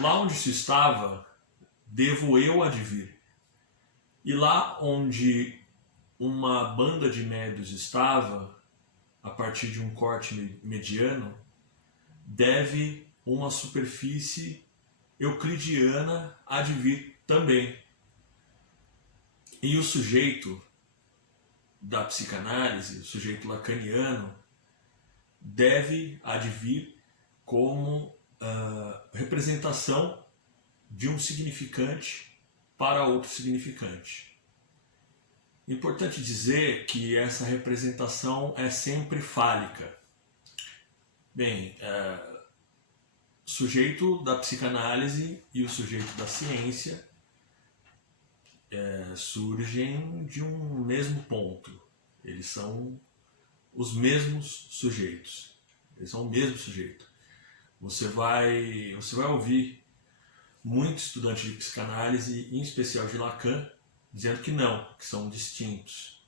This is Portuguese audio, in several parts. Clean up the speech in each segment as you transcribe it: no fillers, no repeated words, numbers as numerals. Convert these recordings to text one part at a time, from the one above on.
Lá onde se estava, devo eu advir. E lá onde uma banda de médios estava, a partir de um corte mediano, deve uma superfície euclidiana advir também. E o sujeito da psicanálise, o sujeito lacaniano, deve advir como representação de um significante para outro significante. Importante dizer que essa representação é sempre fálica. Bem, o sujeito da psicanálise e o sujeito da ciência surgem de um mesmo ponto. Eles são os mesmos sujeitos. Eles são o mesmo sujeito. Você vai ouvir muito estudante de psicanálise, em especial de Lacan, dizendo que não, que são distintos,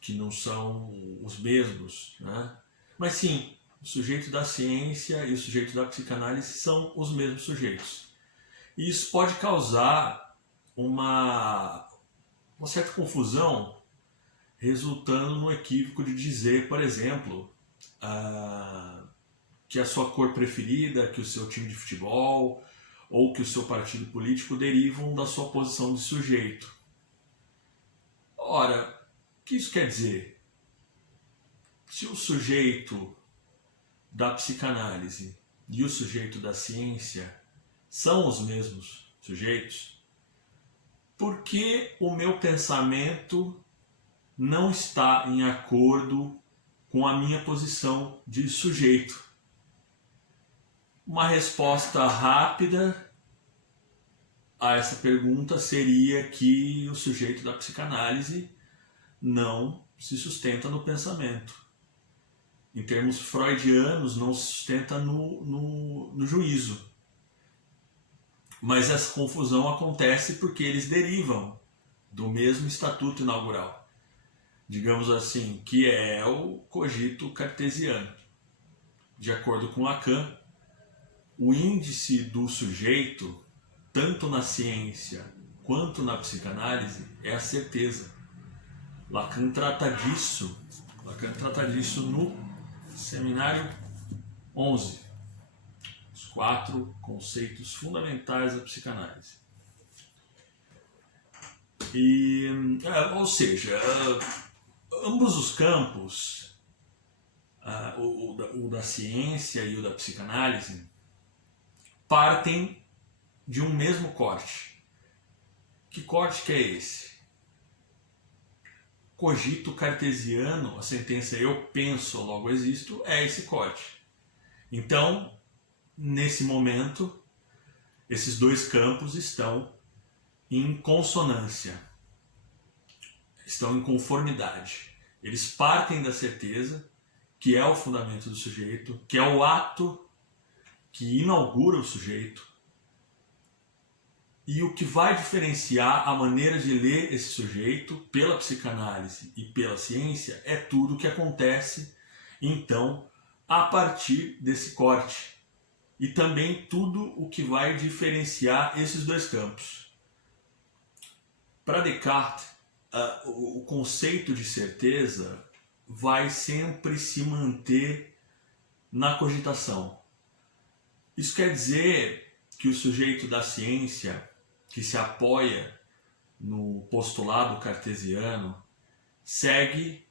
que não são os mesmos, né? Mas sim, o sujeito da ciência e o sujeito da psicanálise são os mesmos sujeitos. E isso pode causar uma certa confusão, resultando no equívoco de dizer, por exemplo, que a sua cor preferida, que o seu time de futebol ou que o seu partido político derivam da sua posição de sujeito. Ora, o que isso quer dizer? Se o sujeito da psicanálise e o sujeito da ciência são os mesmos sujeitos, por que o meu pensamento não está em acordo com a minha posição de sujeito? Uma resposta rápida a essa pergunta seria que o sujeito da psicanálise não se sustenta no pensamento. Em termos freudianos, não se sustenta no juízo. Mas essa confusão acontece porque eles derivam do mesmo estatuto inaugural, digamos assim, que é o cogito cartesiano. De acordo com Lacan, o índice do sujeito, tanto na ciência quanto na psicanálise, é a certeza. Lacan trata disso no Seminário 11, os 4 conceitos fundamentais da psicanálise. Ou seja, ambos os campos, o da ciência e o da psicanálise, partem de um mesmo corte. Que corte que é esse? Cogito cartesiano, a sentença eu penso, logo existo, é esse corte. Então, nesse momento, esses dois campos estão em consonância, estão em conformidade. Eles partem da certeza, que é o fundamento do sujeito, que é o ato que inaugura o sujeito, e o que vai diferenciar a maneira de ler esse sujeito pela psicanálise e pela ciência é tudo o que acontece, então, a partir desse corte. E também tudo o que vai diferenciar esses dois campos. Para Descartes, o conceito de certeza vai sempre se manter na cogitação. Isso quer dizer que o sujeito da ciência, que se apoia no postulado cartesiano, segue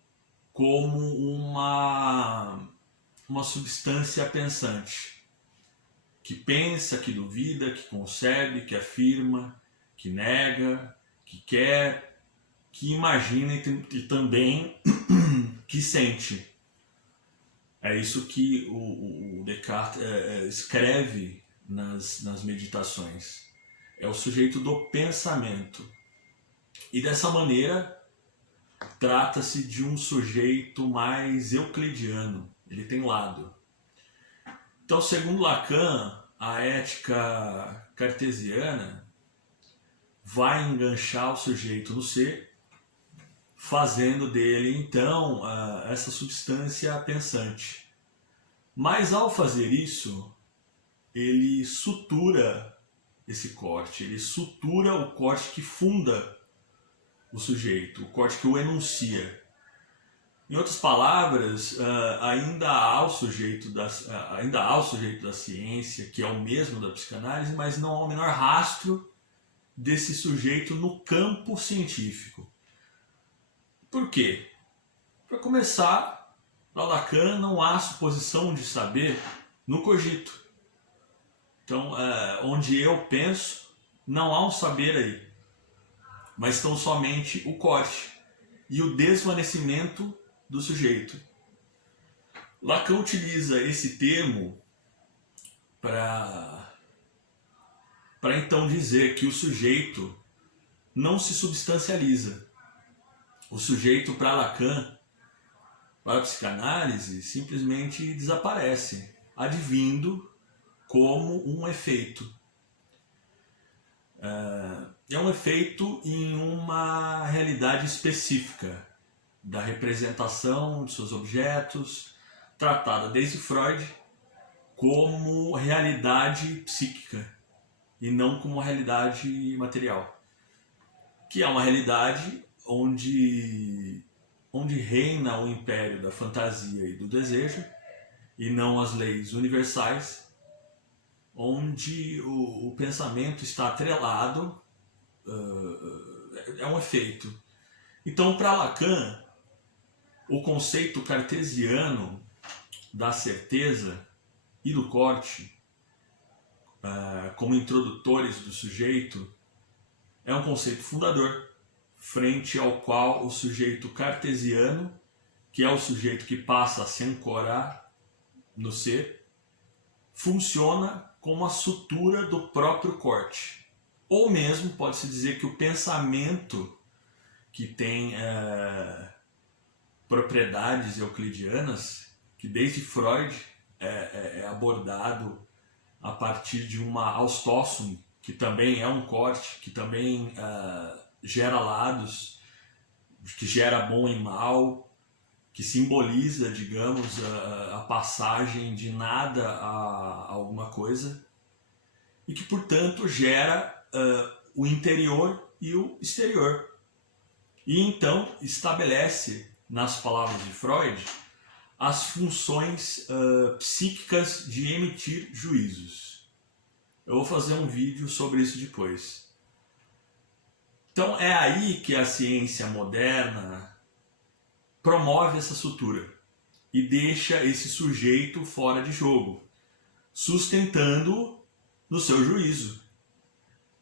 como uma substância pensante, que pensa, que duvida, que concebe, que afirma, que nega, que quer, que imagina e também que sente. É isso que o Descartes escreve nas meditações. É o sujeito do pensamento. E dessa maneira, trata-se de um sujeito mais euclidiano. Ele tem lado. Então, segundo Lacan, a ética cartesiana vai enganchar o sujeito no ser, fazendo dele, então, essa substância pensante. Mas, ao fazer isso, ele sutura esse corte, ele sutura o corte que funda o sujeito, o corte que o enuncia. Em outras palavras, ainda há o sujeito da ciência, que é o mesmo da psicanálise, mas não há o menor rastro desse sujeito no campo científico. Por quê? Para começar, para Lacan não há suposição de saber no cogito. Então, onde eu penso, não há um saber aí, mas tão somente o corte e o desvanecimento do sujeito. Lacan utiliza esse termo para então dizer que o sujeito não se substancializa. O sujeito, para Lacan, para a psicanálise, simplesmente desaparece, advindo como um efeito. É um efeito em uma realidade específica da representação de seus objetos, tratada desde Freud como realidade psíquica e não como realidade material, que é uma realidade onde reina o império da fantasia e do desejo e não as leis universais, onde o pensamento está atrelado, é um efeito. Então, para Lacan, o conceito cartesiano da certeza e do corte, como introdutores do sujeito, é um conceito fundador, frente ao qual o sujeito cartesiano, que é o sujeito que passa a se ancorar no ser, funciona como a sutura do próprio corte. Ou mesmo pode-se dizer que o pensamento, que tem propriedades euclidianas, que desde Freud é abordado a partir de uma austósome, que também é um corte, que também gera lados, que gera bom e mal, que simboliza, digamos, a passagem de nada a alguma coisa, e que, portanto, gera o interior e o exterior. E então estabelece, nas palavras de Freud, as funções psíquicas de emitir juízos. Eu vou fazer um vídeo sobre isso depois. Então é aí que a ciência moderna promove essa sutura e deixa esse sujeito fora de jogo, sustentando no seu juízo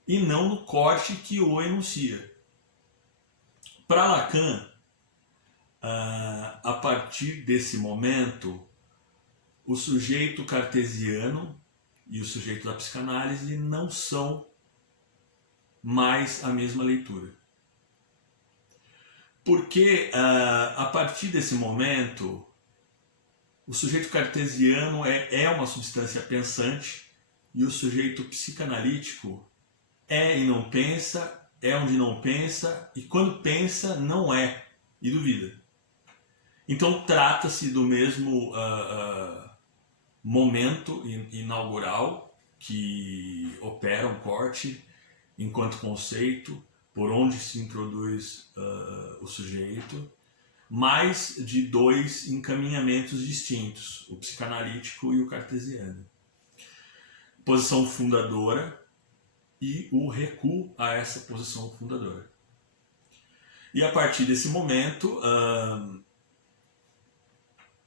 e não no corte que o enuncia. Para Lacan, a partir desse momento, o sujeito cartesiano e o sujeito da psicanálise não são mais a mesma leitura. Porque a partir desse momento, o sujeito cartesiano é uma substância pensante e o sujeito psicanalítico é e não pensa, é onde não pensa, e quando pensa não é e duvida. Então trata-se do mesmo momento inaugural que opera um corte enquanto conceito, por onde se introduz o sujeito, mas de dois encaminhamentos distintos, o psicanalítico e o cartesiano. Posição fundadora e o recuo a essa posição fundadora. E a partir desse momento,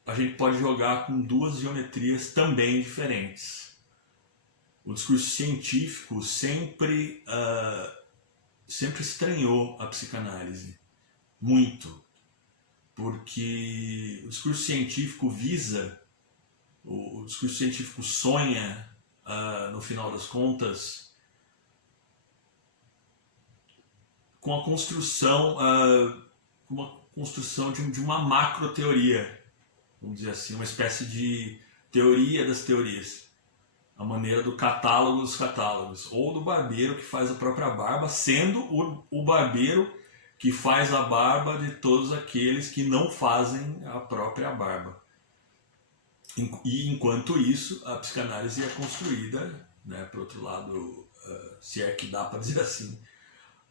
a gente pode jogar com duas geometrias também diferentes. O discurso científico sempre estranhou a psicanálise, muito, porque o discurso científico visa, o discurso científico sonha, no final das contas, com a construção, de uma macroteoria, vamos dizer assim, uma espécie de teoria das teorias, a maneira do catálogo dos catálogos, ou do barbeiro que faz a própria barba, sendo o barbeiro que faz a barba de todos aqueles que não fazem a própria barba. E enquanto isso, a psicanálise é construída, né, por outro lado, se é que dá para dizer assim,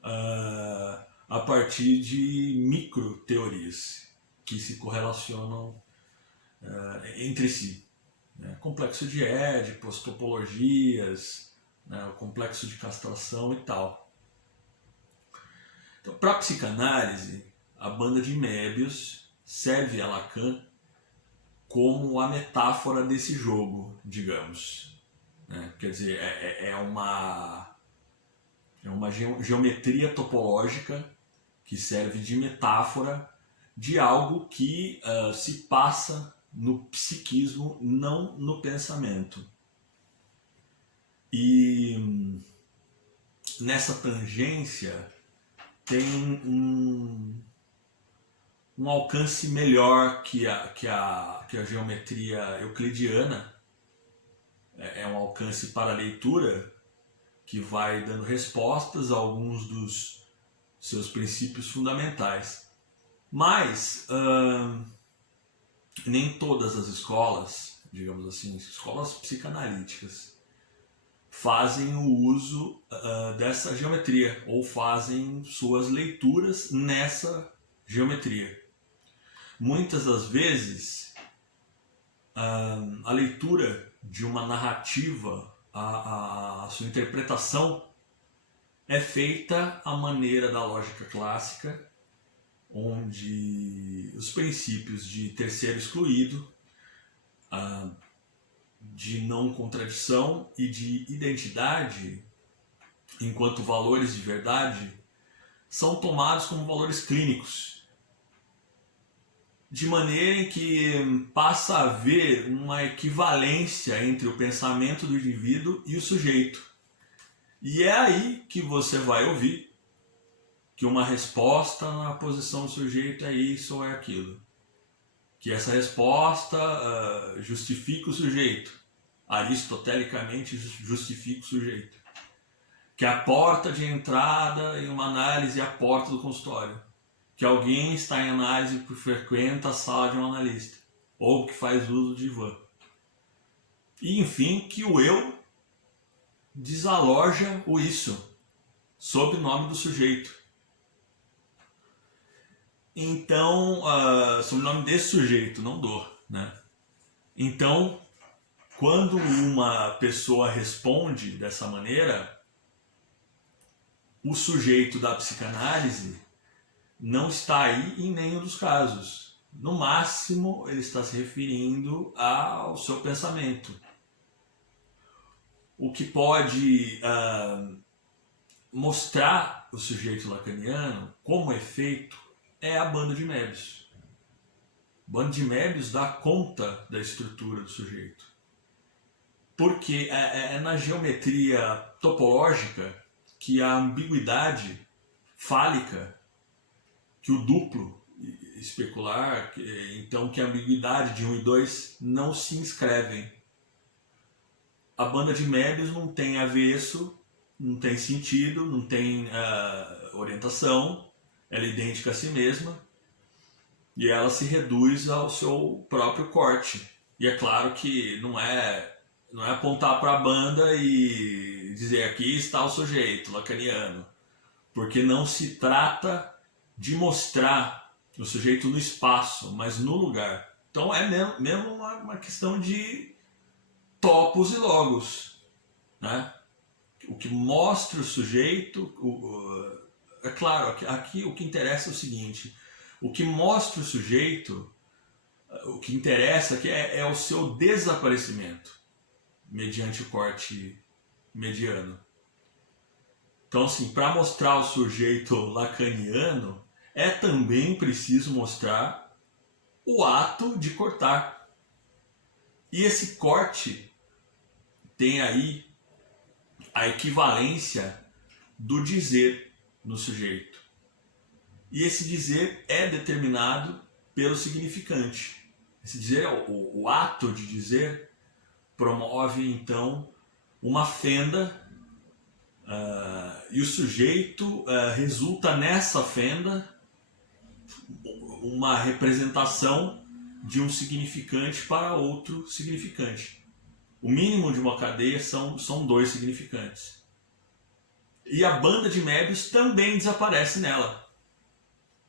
a partir de micro-teorias que se correlacionam entre si. Né? Complexo de Édipos, topologias, né, o complexo de castração e tal. Então, para a psicanálise, a banda de Mébius serve a Lacan como a metáfora desse jogo, digamos. Né? Quer dizer, é uma geometria topológica que serve de metáfora de algo que se passa no psiquismo, não no pensamento. E nessa tangência tem um alcance melhor que a geometria euclidiana. É um alcance para a leitura que vai dando respostas a alguns dos seus princípios fundamentais. Mas nem todas as escolas, digamos assim, escolas psicanalíticas, fazem o uso dessa geometria ou fazem suas leituras nessa geometria. Muitas das vezes, a leitura de uma narrativa, a sua interpretação é feita à maneira da lógica clássica, onde os princípios de terceiro excluído, de não contradição e de identidade, enquanto valores de verdade, são tomados como valores clínicos, de maneira em que passa a haver uma equivalência entre o pensamento do indivíduo e o sujeito. E é aí que você vai ouvir que uma resposta na posição do sujeito é isso ou é aquilo. Que essa resposta justifica o sujeito, aristotelicamente justifica o sujeito. Que a porta de entrada em uma análise é a porta do consultório. Que alguém está em análise porque frequenta a sala de um analista, ou que faz uso de divã. E enfim, que o eu desaloja o isso, sob o nome do sujeito. Então, sob o nome desse sujeito, não do, né? Então, quando uma pessoa responde dessa maneira, o sujeito da psicanálise não está aí em nenhum dos casos. No máximo, ele está se referindo ao seu pensamento. O que pode mostrar o sujeito lacaniano como efeito é a banda de Mébius. A banda de Mébius dá conta da estrutura do sujeito. Porque é na geometria topológica que a ambiguidade fálica, que o duplo especular, então que a ambiguidade de 1 e 2 não se inscrevem. A banda de Mébius não tem avesso, não tem sentido, não tem orientação, ela é idêntica a si mesma e ela se reduz ao seu próprio corte. E é claro que não é apontar para a banda e dizer aqui está o sujeito lacaniano, porque não se trata de mostrar o sujeito no espaço, mas no lugar. Então é mesmo uma questão de topos e logos, né? O que mostra o sujeito, é claro, aqui o que interessa é o seguinte: o que mostra o sujeito, o que interessa aqui é o seu desaparecimento mediante o corte mediano. Então, assim, para mostrar o sujeito lacaniano, é também preciso mostrar o ato de cortar. E esse corte tem aí a equivalência do dizer no sujeito. E esse dizer é determinado pelo significante. Esse dizer, o ato de dizer, promove então uma fenda e o sujeito resulta nessa fenda uma representação de um significante para outro significante. O mínimo de uma cadeia são 2 significantes. E a banda de Möbius também desaparece nela.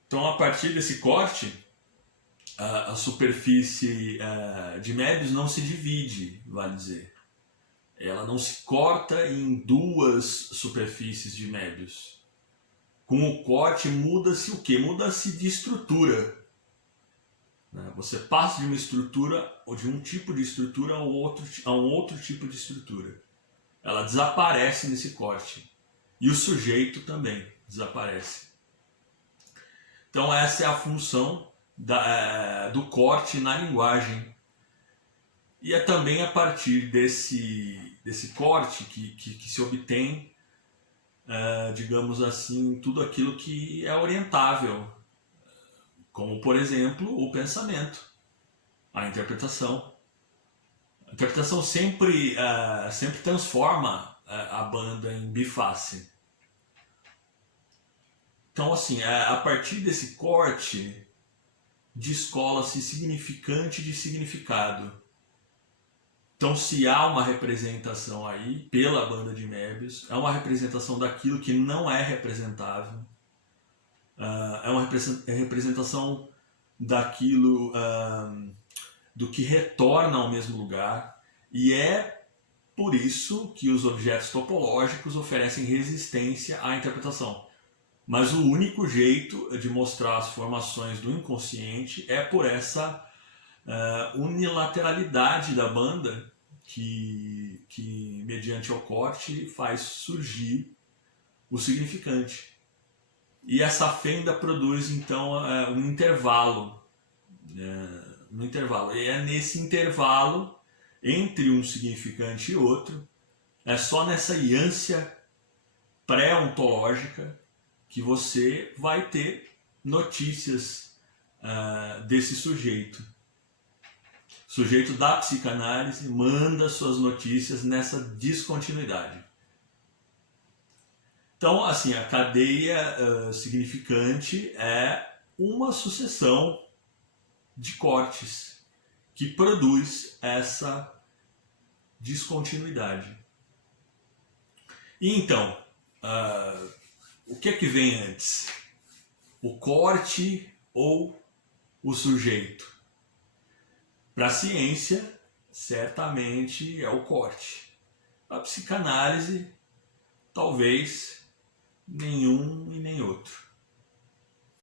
Então, a partir desse corte, a superfície de Möbius não se divide, vale dizer. Ela não se corta em 2 superfícies de Möbius. Com o corte muda-se o quê? Muda-se de estrutura. Você passa de uma estrutura, ou de um tipo de estrutura a um outro tipo de estrutura. Ela desaparece nesse corte. E o sujeito também desaparece. Então essa é a função do corte na linguagem. E é também a partir desse corte que se obtém, digamos assim, tudo aquilo que é orientável. Como, por exemplo, o pensamento, a interpretação. A interpretação sempre transforma a banda em biface. Então, assim, a partir desse corte, descola-se significante de significado. Então, se há uma representação aí, pela banda de Möbius, é uma representação daquilo que não é representável. É uma representação daquilo do que retorna ao mesmo lugar, e é por isso que os objetos topológicos oferecem resistência à interpretação. Mas o único jeito de mostrar as formações do inconsciente é por essa unilateralidade da banda que mediante o corte faz surgir o significante. E essa fenda produz, então, um intervalo. E é nesse intervalo, entre um significante e outro, é só nessa iância pré-ontológica que você vai ter notícias desse sujeito. O sujeito da psicanálise manda suas notícias nessa descontinuidade. Então, assim, a cadeia significante é uma sucessão de cortes que produz essa descontinuidade. E então, o que é que vem antes? O corte ou o sujeito? Para a ciência, certamente é o corte. A psicanálise, talvez nenhum e nem outro.